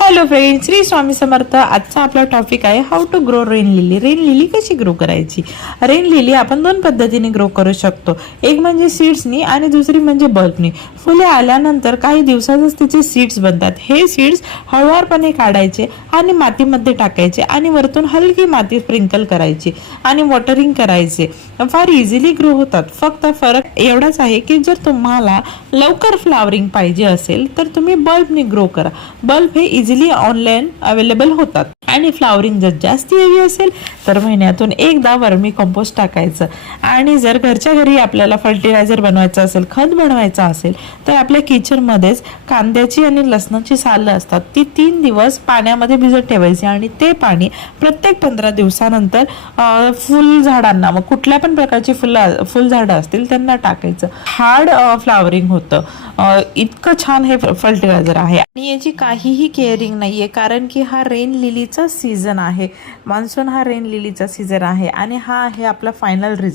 Hello friend, Shri Swami Samarth. आजचा आपला topic आहे how to grow rain lily. Rain lily कशी ग्रो करायची. रेन लिली आपण दोन पद्धतीने ग्रो करू शकतो. एक म्हणजे सीड्सनी आणि दुसरी म्हणजे बल्बनी. फुले आल्यानंतर काही दिवसातच तिचे सीड्स बनतात. हे सीड्स हळुवारपणे काढायचे आणि मातीमध्ये टाकायचे आणि वरतून हलकी माती स्प्रिंकल करायची आणि वॉटरिंग करायचे. फार इझिली ग्रो होतात. फक्त फरक एवढाच आहे की जर तुम्हाला लवकर फ्लावरिंग पाहिजे असेल तर तुम्ही बल्बनी ग्रो करा. बल्ब हे इझिली ऑनलाईन अवेलेबल होतात. आणि फ्लावरिंग जर जास्त हवी असेल तर महिन्यातून एकदा वर्मी कंपोस्ट टाकायचं. आणि जर घरच्या घरी आपल्याला फर्टिलायझर बनवायचं असेल, खत बनवायचं असेल तर आपल्या किचनमध्येच कांद्याची आणि लसणाची सालं असतात ती 3 दिवस पाण्यामध्ये भिजत ठेवायची आणि ते पाणी प्रत्येक 15 दिवसानंतर फुलझाडांना, मग कुठल्या पण प्रकारची फुलझाडं असतील त्यांना टाकायचं. हार्ड फ्लावरिंग होतं. इतकं छान हे फर्टिलायझर आहे आणि याची काहीही केअरिंग नाहीये, कारण की हा रेन लिलीचा सीझन आहे. मान्सून हा रेन लिलीचा सीझन आहे आणि हा आहे आपला फायनल रिझल्ट.